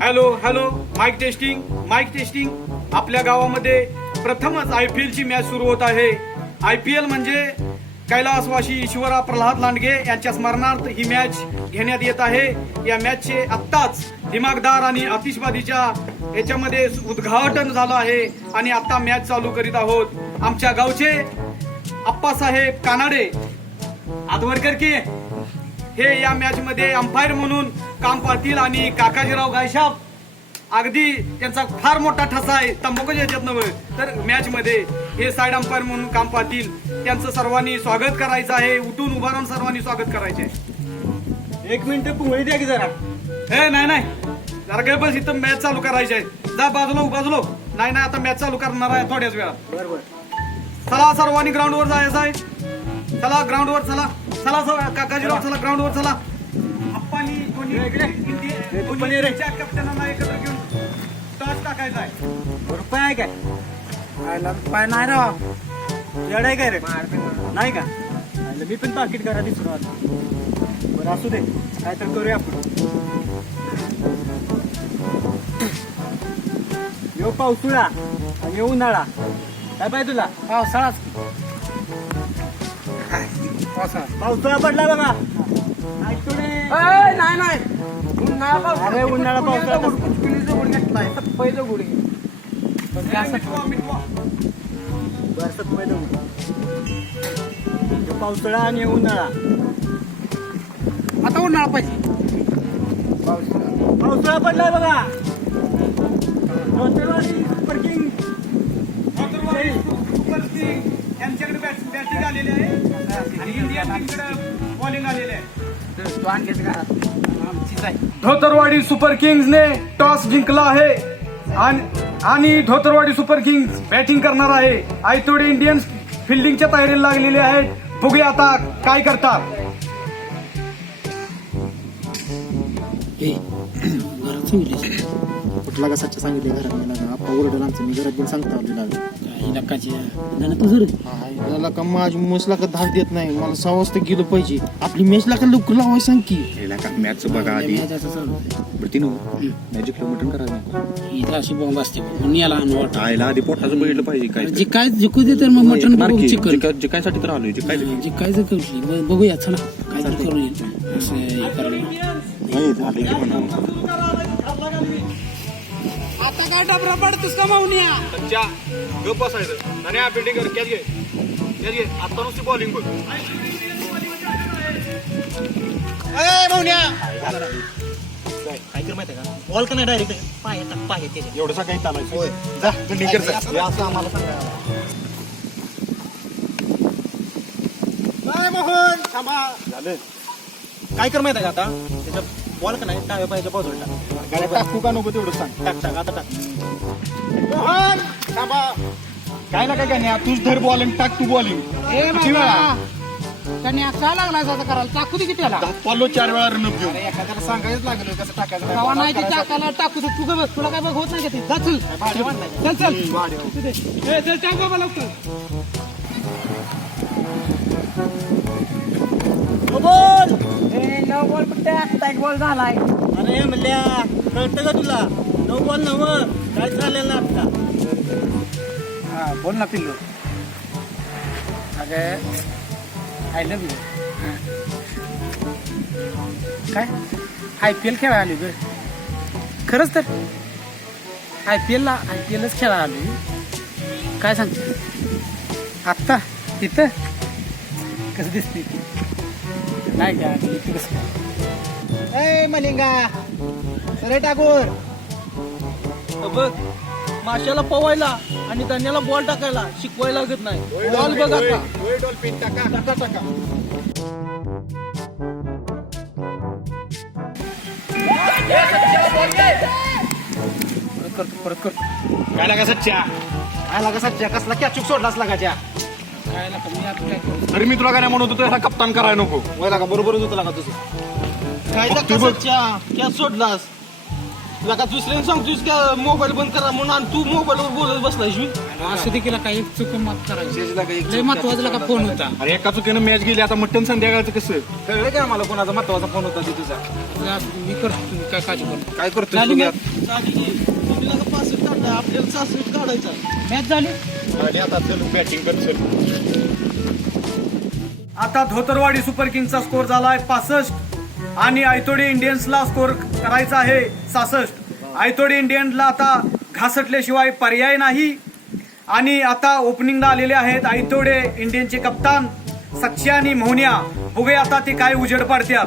Hello hello mike testing mike testing आपल्या गावामध्ये प्रथमच आय पी एलची मॅच सुरू होत आहे. आय पी एल म्हणजे कैलासवासी ईश्वरा प्रल्हाद लांडगे यांच्या स्मरणार्थ ही मॅच घेण्यात येत आहे. या मॅचचे आत्ताच दिमागदार आणि आतिषबादीच्या याच्यामध्ये उद्घाटन झालं आहे आणि आत्ता मॅच चालू करीत आहोत. आमच्या गावचे आप्पासाहेब कानाडे आदवरकर की हे या मॅचमध्ये अंपायर म्हणून काम पाहतील आणि काकाजीराव गायशाप अगदी त्यांचा फार मोठा ठसा आहे. तंबाखूच्या याच्यात नव्हे तर मॅच मध्ये हे साईड अंपायर म्हणून काम पाहतील. त्यांचं सर्वांनी स्वागत करायचं आहे. उठून उभा राहून सर्वांनी स्वागत करायचे आहे. एक मिनिट पुंगळी द्या की जरा. हे नाही नाही. जरा काय बस इथं मॅच चालू करायची आहे. जा बाजूला बाजूला. नाही नाही आता मॅच चालू करणार आहे थोड्याच वेळात. बरोबर. चला सर्वांनी ग्राउंडवर जायचं आहे. चला ग्राउंडवर चला. चला काकाजीराव चला ग्राउंडवर चला. ये रे. देशाच्या कप्तानांना एकत्र घेऊन टॉस टाकायचा आहे. रुपये आहे काय? रुपये नाही राव. येड आहे काय रे? नाही का? आयला मी पण पाकिट करा दिसून आलो बरं असू दे. काय तर करूया आपण. यो पावसाळा आणि यो उन्हाळा. काय पाहिजे तुला? पावसाळाच. पावसाळा पडला बघा. नाही नाही. उन्हाळा पावसाळा. अरे, उन्हाळा पावसाळा. कुचकुलीचं गुड घेतलाय. सप्पईचं गुड पावसाळा आणि उन्हाळा. आता उन्हाळा पाहिजे. पावसाळा. पडलाय बघा. धोतेवाडी त्यांच्याकडे किंग बॅट- बॅटिंग आलेली आहे. आणि इंडिया टीमकडे बॉलिंग आलेली आहे. तू धोतरवाडी सुपर किंग्सने टॉस जिंकला आहे. आणि- आणि धोतरवाडी सुपर किंग्स बॅटिंग करणार आहे. आयतोडे इंडियन्स फिल्डिंगच्या तयारीला लागलेले आहेत. बघूया आता काय करतात. कुठला का सच्चा सांगितले घरात ओरडल आमचं. मी घरात सांगता आलो का माझी मेसला का धाक देत नाही? मला सहा वाजता गेलं पाहिजे. आपली मेसला का लवकर लावाय सांग की? मॅच बघा आधी. मॅजिक नको इथं अशी बॉम्ब असते. म्हणून याला. आयला आधी पोटाचं बघितलं पाहिजे काय जे काय जिकू दे तर मग मटण बघू चिकन. जिकायसाठी तर आलोय जिकाय जिकायचं कौशली बरं, बघूया चला. काय करून येईल असं हे करायला आता काय डबरा पडतोस का मावनिया? सच्चा गप बसायचं. आणि हा फिल्डिंग कर कॅच घे. कॅच घे. आता नुसती बॉलिंग बघ. काय कर माहिती का? बॉल का नाही डायरेक्ट पाय पाय त्याच्या एवढं सकाळी चालायचं जा फिल्डिंग कर जा. असं आम्हाला काय मोहन! थांबा. झालं. काय कर माहिती का आता? त्याच्या बॉल का नाही डाव्या पायाच्या बाजूला टाक. गाड्या टाकू का नको तेवढं सांग. टाक टाक आता टाक. काय ना काय नाही तूच धर बॉलिंग टाक तू बॉलिंग ए किती वेळा? त्यांनी काय लागला आता करायला. टाकू दे की त्याला पॉलो चार वेळा रन घेऊन. एखाद्याला सांगायच लागलं कसं टाकायचं गावा नाही ते टाकायला टाकू दे. तू का बस तुला काय बघ होत नाही का ते? जा चल. चल चल. तू दे. ए, चल टाक बाबा लवकर. एक बॉल झालाय? अरे म्हणल्या कळतं का तुला? नो बॉल नव काय झालेलं ना आता? हा बोल ना पिल्लू. अगं आय लव्ह यू काय? आय पी एल खेळायला आली ग खरंच तर. आय पी एलला आय पी एलच खेळायला आली काय सांगते? आत्ता तिथं कसं दिसते नाही का? इथे कसं? ए मलिंगा. सरे टाकूर बघ माशाला पवायला आणि धान्याला बॉल टाकायला शिकवायला लागत नाही. बॉल बघ आता. टाका. टाका परत करतो परत करतो काय लागा सच्चा? काय लागा सच्च्या कसला कॅचूक सोडलास लागाच्या काय लागतं मी आता काय करू? मी तुला काय नाही म्हणत होतो कप्तान करायला नको. वय लागा बरोबरच होतं लागा तुझं. तू बघ. सोडलास? दुसऱ्याने सांगतोयस का मोबाईल बंद करा म्हणून आणि तू मोबाईलवर बोलत बसलाय शिवी असं देखील काही चुक मत करायची लय महत्त्वाचा का फोन होता. अरे एका चुकीनं मॅच गेली आता मटन संध्याकाळचं कसं? कळलं का मला कोणाचा महत्त्वाचा फोन होता ते तुझा? मी करतो तुम्ही काय काळजी करू काय करतो झाली आपल्याला काढायचा. मॅच झाली? आणि आता चल बॅटिंग कर चल. आता धोतरवाडी सुपर किंगचा स्कोर झालाय पासष्ट. आणि आयतोडे इंडियन्सला स्कोर करायचा आहे सासष्ट. आयतोडे इंडियन्सला आता घासटल्याशिवाय पर्याय नाही. आणि आता ओपनिंगला आलेले आहेत आयतोडे इंडियनचे कप्तान सच्ची आणि मोहनिया. बघूया आता ते काय उजेड पाडत्यात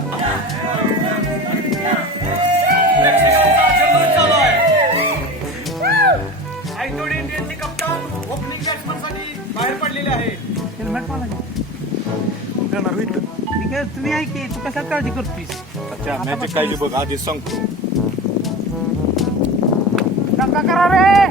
आयतोडे इंडियनचे कप्तान ओपनिंग बॅट्समन बाहेर पडलेले आहेत. तुम्ही आहे की तू कशात काळजी करतोस अच्छा मॅच काळजी बघ आधीच सांगतो नका करा रे!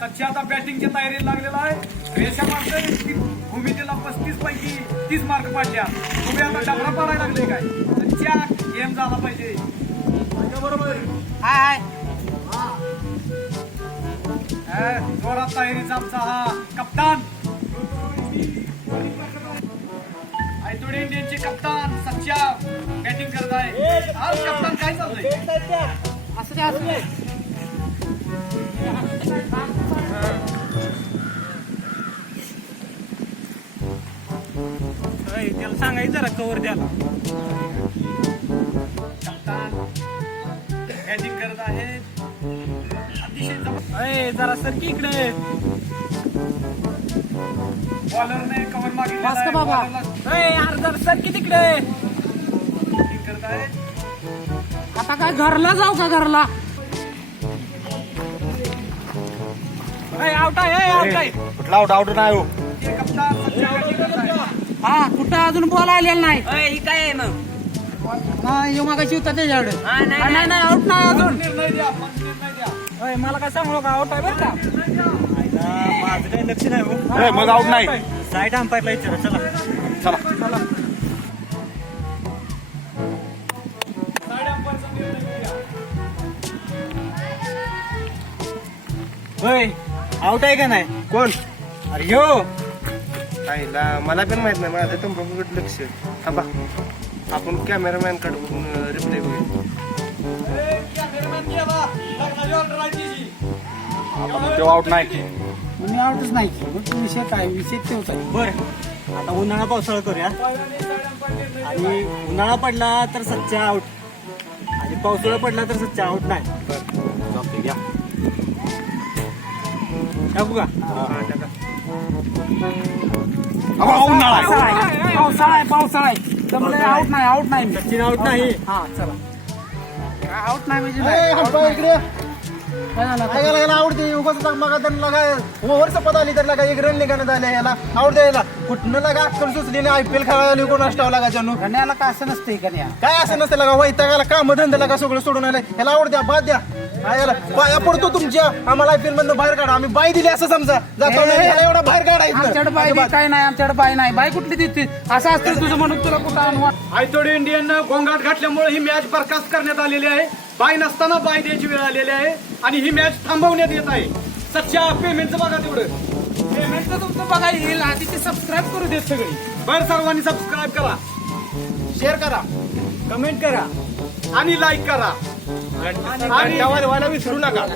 सच्ची आता बॅटिंगच्या तयारीला लागलेला आहे. रेषा मारतोय भूमिकेला पस्तीस पैकी तीस मार्क पाडल्या. तुम्ही आता डबरा पाडायला लागले काय? सच्च्या गेम झाला पाहिजे. बरोबर. हाय हाय. जोरात तयारीचा आमचा हा कप्तान. इंडियनचे कप्तान सच्च्या बॅटिंग करत आहे. आज कप्तान काय चाललंय? असं ते असं. त्याला सांगायचं जरा कवर द्याला कप्तान बॅटिंग करत आहे. अतिशय जरा सर की इकडे. बॉलरने. बाबा. सर की तिकडे आता काय घरला जाऊ का घरला? आउट आहे आउट आहे. कुठला आउट आउट नाही हो. हे हा कुठं अजून बॉल आलेला नाही. ही काय आहे मग? हा यो मागाशी होता त्याच्याकडे. हा, नाही नाही. आउट नाही अजून. अय मला काय सांगू नका आउट आहे बरं का? माझं काही लक्ष नाही. हो ए, मग आउट नाही साईड अंपायरला विचारा चला. चला. होय आउट आहे का नाही? कोण? अरे यो. आईला मला पण माहीत नाही माझं तंबाखूकडे लक्ष. थांबा. आपण कॅमेरामॅनकडून रिप्लाय बघूया. ए, कॅमेरामॅन गेला लग्नाची ऑर्डर आहे तिची तो आउट नाही. मी आउटच नाही. विषय काय? विषय तेच आहे बर. आता उन्हाळा पावसाळा करूया. आणि उन्हाळा पडला तर सच्चा आउट आणि पावसाळा पडला तर सच्चा आउट नाही. घ्या टाकू का? नाही पावसाळा. आहे पावसाळा आहे. जमलंय आउट नाही आउट नाही. सचिन आउट नाही. हा चला. आउट नाही म्हणजे नाही. इकडे. काय झालं आता? काय याला याला आवडते. उगाच मग त्यांना ओव्हर सपत आली तर लागा एक रन निघाण्यात आले याला. आवड द्यायला कुठनं लागा अक्कल सुचली नाही. आयपीएल खेळायला कोण अष्टावं लागा जानू रण्याला काय असं नाही काय असं नसतं लागा वैतागाला काम धंदा लागा सगळं सोडून आलं याला आवड द्या बाद द्या. पाया पडतो तुमच्या. आम्हाला आयपीएल मधनं बाहेर काढा. आम्ही बाई दिली असं समजा. जातो नाही, एवढा बाहेर आमच्याकडे बाय काढायचं काय नाही आमच्याकडे बाय नाही. बाय कुठली देते असं असतं तुझं म्हणून तुला कुठं आणवा आयतोडे इंडियननं गोंगाट घातल्यामुळे ही मॅच बरखास्त करण्यात आलेली आहे. बाय नसताना बाय द्यायची वेळ आलेली आहे आणि ही मॅच थांबवण्यात येत आहे. सच्च्या पेमेंटचं बघा तेवढं. पेमेंट तर तुमचं बघा येईल. आधी ते सबस्क्राईब करू देत सगळी. बर सर्वांनी सबस्क्राईब करा. शेअर करा. कमेंट करा. आणि लाईक करा. आणि व्हायला विसरू नका.